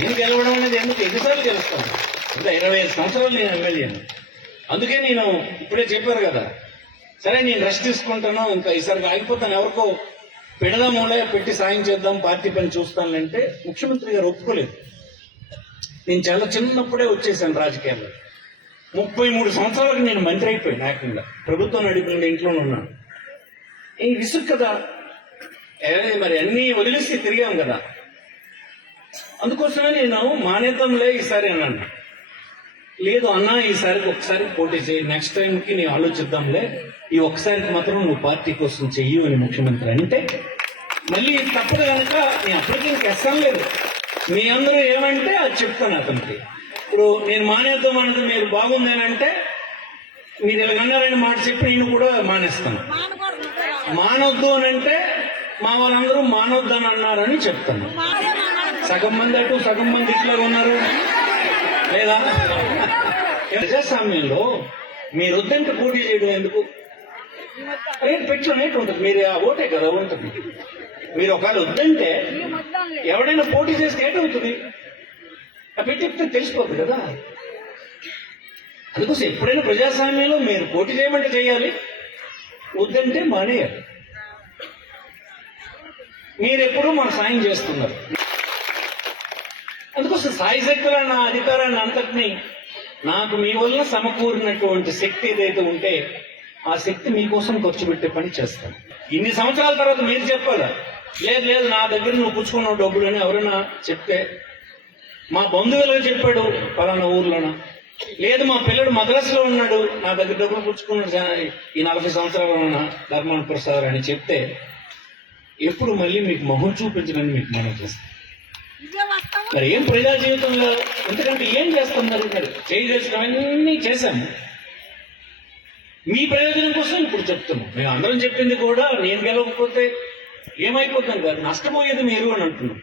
నేను గెలవడం అనేది ఎందుకు? ఎన్నిసార్లు గెలుస్తాను? ఇంకా ఇరవై ఐదు సంవత్సరాలు నేను ఎమ్మెల్యేను. అందుకే నేను ఇప్పుడే చెప్పారు కదా సరే నేను రెస్ట్ తీసుకుంటాను ఇంకా ఈసారి ఆగిపోతాను ఎవరికో పెడదాములే పెట్టి సాయం చేద్దాం పార్టీ పని చూస్తానంటే ముఖ్యమంత్రి గారు ఒప్పుకోలేదు. నేను చాలా చిన్నప్పుడే వచ్చేసాను రాజకీయాల్లో. ముప్పై మూడు సంవత్సరాలకు నేను మంత్రి అయిపోయాను ఏకంగా. ప్రభుత్వం నడిపిన ఇంట్లోనే ఉన్నాను. ఈ విసుగు కదా మరి అన్నీ వదిలేసి తిరిగాం కదా. అందుకోసమే నేను మానేద్దాంలే ఈసారి అన్నాను. లేదు అన్నా ఈసారికి ఒకసారి పోటీ చేయి నెక్స్ట్ టైంకి నేను ఆలోచిద్దాంలే. ఈ ఒక్కసారికి మాత్రం నువ్వు పార్టీ కోసం చెయ్యి అని ముఖ్యమంత్రి అంటే మళ్ళీ తప్పదు కనుక నేను అప్పటికి ఇంక ఎస్సం లేదు. మీ అందరూ ఏమంటే అది చెప్తాను అతనికి. ఇప్పుడు నేను మానేద్దాం అన్నది మీరు బాగుంది అని అంటే మీరు ఇలాగన్నారని మాట చెప్పి నేను కూడా మానేస్తాను. మానవద్దు అని అంటే మా వాళ్ళందరూ మానవద్దు అని అన్నారని చెప్తాను. సగం మంది అటు సగం మంది ఇట్లా ఉన్నారు. లేదా? ప్రజాస్వామ్యంలో మీరు వద్దంటే పోటీ చేయడం ఎందుకు? రేట్ పెట్టులో రేట్ ఉంటుంది. మీరు ఆ ఓటే కదా ఉంటుంది. మీరు ఒకవేళ వద్దంటే ఎవడైనా పోటీ చేస్తే ఏటవుతుంది ఆ పెట్టి చెప్తే తెలిసిపోతుంది కదా. అందుకోసం ఎప్పుడైనా ప్రజాస్వామ్యంలో మీరు పోటీ చేయమంటే చేయాలి. వద్దంటే మానేయాలి. మీరెప్పుడు మన సాయం చేస్తున్నారు. అందుకోసం సాయి శక్తుల నా అధికారాన్ని అంతటినీ నాకు మీ వల్ల సమకూరినటువంటి శక్తి ఏదైతే ఉంటే ఆ శక్తి మీకోసం ఖర్చు పెట్టే పని చేస్తాను. ఇన్ని సంవత్సరాల తర్వాత మీరు చెప్పాలా? లేదు లేదు నా దగ్గర నువ్వు పుచ్చుకున్నావు డబ్బులు అని ఎవరైనా చెప్తే మా బంధువులు చెప్పాడు? పలానా ఊర్లోన? లేదు మా పిల్లడు మద్రాసులో ఉన్నాడు. నా దగ్గర డబ్బులు పుచ్చుకున్నాడు ఈ నలభై సంవత్సరాల ధర్మాన ప్రసాద్ అని చెప్తే ఎప్పుడు మళ్ళీ మీకు మొహం చూపించడానికి మీకు మనం చేస్తాను. మరి ఏం ప్రజా జీవితంలో ఎందుకంటే ఏం చేస్తాం మరి మరి చేయదలసినవన్నీ చేశాము మీ ప్రయోజనం కోసం ఇప్పుడు చెప్తున్నాం. మేము అందరం చెప్పింది కూడా నేను గెలవకపోతే ఏమైపోతాం కాదు. నష్టపోయేది మీరు అని అంటున్నాం.